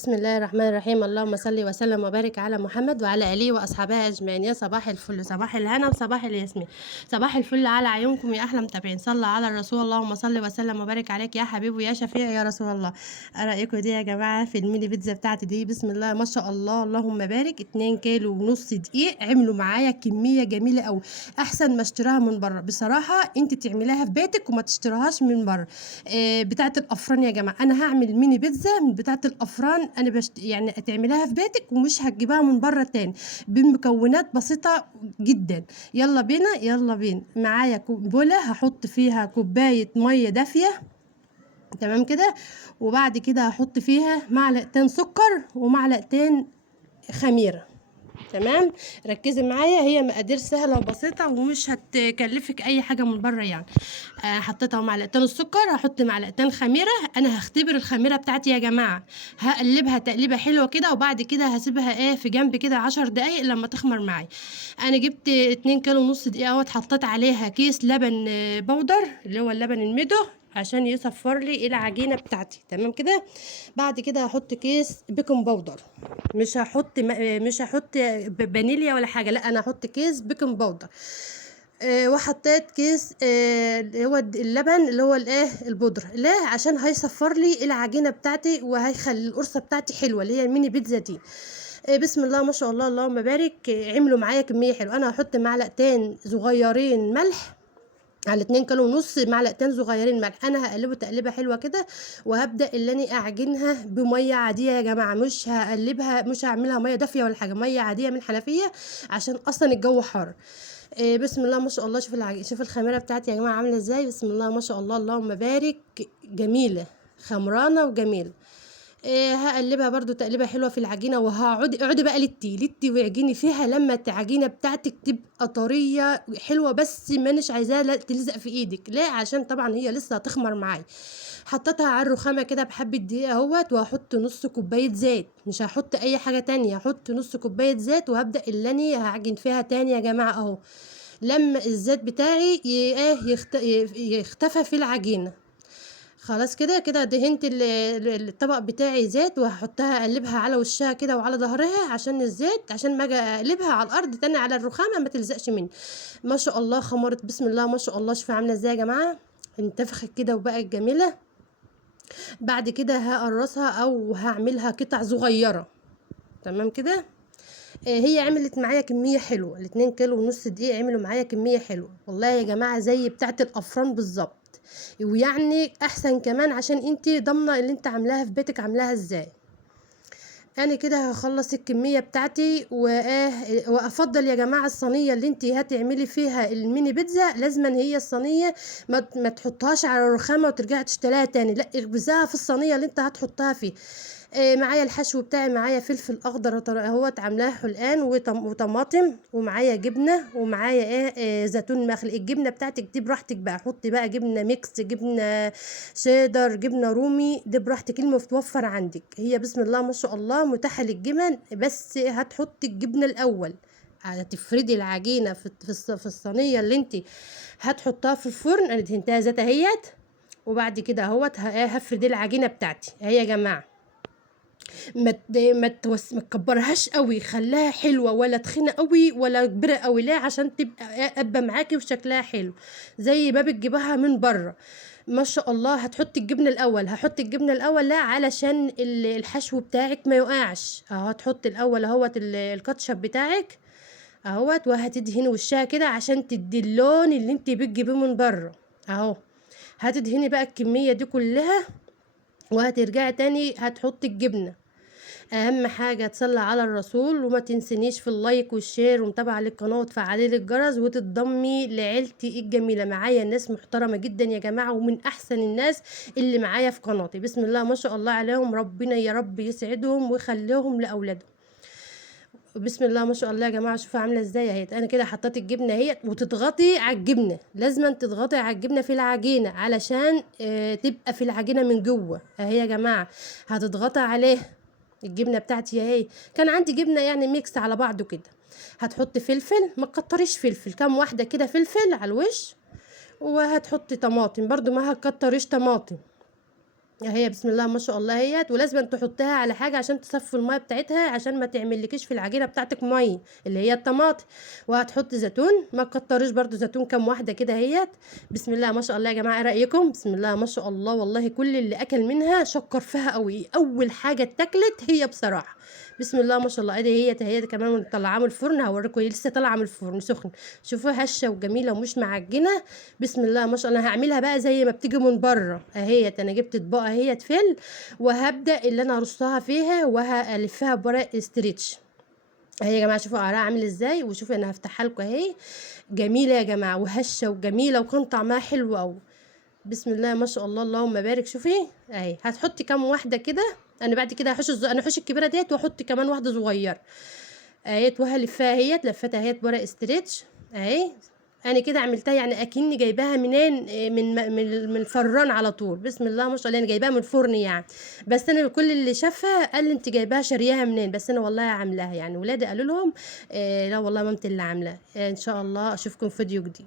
بسم الله الرحمن الرحيم. اللهم صل وسلم وبارك على محمد وعلى اله واصحابه اجمعين. يا صباح الفل، صباح الهنا وصباح الياسمين، صباح الفل على عيونكم يا احلى متابعين. صلى على الرسول، اللهم صل وسلم وبارك عليك يا حبيبي ويا شفيع يا رسول الله. ايه رايكم دي يا جماعه في الميني بيتزا بتاعتي دي؟ بسم الله ما شاء الله اللهم بارك. 2 كيلو ونص دقيق عملوا معايا كميه جميله قوي، احسن ما اشتراها من بره بصراحه. انت تعمليها في بيتك وما تشتريهاش من بره. بتاعه الافران يا جماعه، انا هعمل ميني بيتزا من بتاعه الافران. انا يعني تعمليها في بيتك ومش هتجيبها من بره تاني، بمكونات بسيطه جدا. يلا بينا يلا بينا. معايا بوله هحط فيها كوبايه ميه دافيه، تمام كده. وبعد كده هحط فيها معلقتين سكر ومعلقتين خميره، تمام. ركزي معايا، هي مقادير سهله وبسيطه ومش هتكلفك اي حاجه من بره يعني. حطيتها معلقتين السكر، هحط معلقتين خميره. انا هختبر الخميره بتاعتي يا جماعه، هقلبها تقليبه حلوه كده وبعد كده هسيبها في جنب كده 10 دقايق لما تخمر معايا. انا جبت 2 كيلو ونص دقيقه اهوت، حطيت عليها كيس لبن بودر اللي هو اللبن الميدو عشان يصفر لي العجينه بتاعتي، تمام كده. بعد كده هحط كيس بيكنج باودر، مش هحط فانيليا ولا حاجه، لا انا هحط كيس بيكنج باودر. وحطيت كيس اللي هو اللبن اللي هو البودره، ليه؟ عشان هيصفر لي العجينه بتاعتي وهيخلي القرصه بتاعتي حلوه اللي هي الميني بيتزا دي. بسم الله ما شاء الله اللهم بارك. عملوا معايا كميه حلوه. انا هحط معلقتين صغيرين ملح على 2 كيلو ونص، معلقتين صغيرين ملح. انا هقلبه تقليبه حلوه كده وهبدا اللي انا اعجنها بميه عاديه يا جماعه، مش هقلبها، مش هعملها ميه دافيه ولا حاجه، ميه عاديه من الحنفيه عشان اصلا الجو حر. بسم الله ما شاء الله. شوف الخميره بتاعتي يا جماعه عامله ازاي، بسم الله ما شاء الله اللهم بارك. جميله، خمرانه وجميله. هقلبها برضو تقليبه حلوه في العجينه، اقعدي بقى لتي واعجني فيها لما العجينه بتاعتك تبقى طريه حلوه، بس مانيش عايزاها تلزق في ايدك، ليه؟ عشان طبعا هي لسه هتخمر معايا. حطيتها على الرخامه كده بحبه دقيقه اهوت، وهحط نص كوبايه زيت، مش هحط اي حاجه تانية، هحط نص كوبايه زيت وهبدا اللي انا هعجن فيها تاني يا جماعه اهو. لما الزيت بتاعي يختفى في العجينه، خلاص كده كده دهنت الطبق بتاعي زيت، وهحطها اقلبها على وشها كده وعلى ظهرها عشان الزيت، عشان ما اجي اقلبها على الارض تاني على الرخامه ما تلزقش مني. ما شاء الله خمرت، بسم الله ما شاء الله. شوفي عامله ازاي يا جماعه، انتفخت كده وبقت جميله. بعد كده هقرصها او هعملها قطع صغيره، تمام كده. هي عملت معايا كميه حلوه، ال2 كيلو ونص دقيق عملوا معايا كميه حلوه والله يا جماعه، زي بتاعه الافران بالظبط، ويعني احسن كمان عشان انتي ضامنه اللي انت عاملاها في بيتك عاملاها ازاي. انا كده هخلص الكميه بتاعتي وافضل يا جماعه الصينيه اللي انت هتعملي فيها الميني بيتزا، لازما هي الصينيه ما تحطهاش على الرخامه وترجعي تشتريها تاني، لا اخبزها في الصينيه اللي انت هتحطها فيه. معايا الحشو بتاعي، معايا فلفل اخضر اهوت عاملاه حلقان وطماطم، ومعايا جبنه، ومعايا زيتون مخلي. الجبنه بتاعتك دي براحتك بقى، حطي بقى جبنه ميكس، جبنه شيدر، جبنه رومي، دي براحتك المتوفر عندك. هي بسم الله ما شاء الله متاحه للجبن، بس هتحطي الجبنه الاول، هتفردي العجينه في الصينيه اللي انت هتحطها في الفرن. انا دهنتها زيت اهيت، وبعد كده اهوت هفرد العجينه بتاعتي اهي يا جماعه. ما تكبرهاش قوي، خلاها حلوه، ولا تخينه قوي ولا كبيره قوي، ليه؟ عشان تبقى قابه معاكي وشكلها حلو زي ما بتجيبها من بره. ما شاء الله. هتحطي الجبنه الاول، هحط الجبنه الاول لا علشان الحشو بتاعك ما يقعش اهو. هتحطي الاول اهوت الكاتشب بتاعك اهوت، وهتدهني وشها كده عشان تدي اللون اللي انت بتجيبيه من بره اهو. هتدهني بقى الكميه دي كلها وهترجعي تاني هتحطي الجبنه. اهم حاجه تصلي على الرسول، وما تنسنيش في اللايك والشير ومتابعه للقناه وتفعلي لي الجرس وتتضمي لعيلتي الجميله. معايا ناس محترمه جدا يا جماعه، ومن احسن الناس اللي معايا في قناتي، بسم الله ما شاء الله عليهم، ربنا يا رب يسعدهم ويخليهم لاولادهم. بسم الله ما شاء الله يا جماعه. شوفوا عامله ازاي اهي. انا كده حطيت الجبنه اهي، وتضغطي على الجبنه، لازم تضغطي على الجبنه في العجينه علشان تبقى في العجينه من جوه اهي يا جماعه. هتضغطي عليها الجبنه بتاعتي اهي. كان عندي جبنه يعني ميكس على بعضه كده. هتحطي فلفل، ما تكتريش فلفل، كام واحده كده فلفل على الوش. وهتحطي طماطم برضو، ما هتكتريش طماطم. اهي بسم الله ما شاء الله اهيت، ولازم تحطيها على حاجه عشان تصفي الميه بتاعتها، عشان ما تعملكيش في العجينه بتاعتك ميه اللي هي الطماطم. وهتحطي زيتون، ما تكتريش برضو زيتون، كام واحده كده اهيت. بسم الله ما شاء الله يا جماعه، ايه رايكم؟ بسم الله ما شاء الله، والله كل اللي اكل منها شكر فيها قوي، اول حاجه اتاكلت هي بصراحه. بسم الله ما شاء الله، ادي هي كمان مطلعاها من الفرن، هوريكم هي لسه طالعه من الفرن سخن. شوفوا هشه وجميله ومش معجنه. بسم الله ما شاء الله، هعملها بقى زي ما بتيجي من بره اهيت. انا جبت اطباق اهيت فل، وهبدا اللي انا ارصها فيها وهلفها بورق استريتش اهي يا جماعه. شوفوا قرعها عامل ازاي، وشوفوا انا هفتحها لكم اهي. جميله يا جماعه وهشه وجميله، وكان طعمها حلو قوي. بسم الله ما شاء الله، اللهم بارك. شوفي اهي، هتحطي كام واحده كده. انا بعد كده انا هحوش الكبيره ديت واحط كمان واحده صغيره اهيت، وهلفها اهيت، لفتها اهيت بورق استريتش اهي. انا كده عملتها يعني اكني جايباها منين، من الفران على طول. بسم الله ما شاء الله، انا جايباها من الفرن يعني. بس انا كل اللي شافها قال لي انت جايباها شارياها منين، بس انا والله عاملاها يعني. ولادي قالوا لهم لا والله مامتي اللي عاملاها. ان شاء الله اشوفكم في فيديو جديد.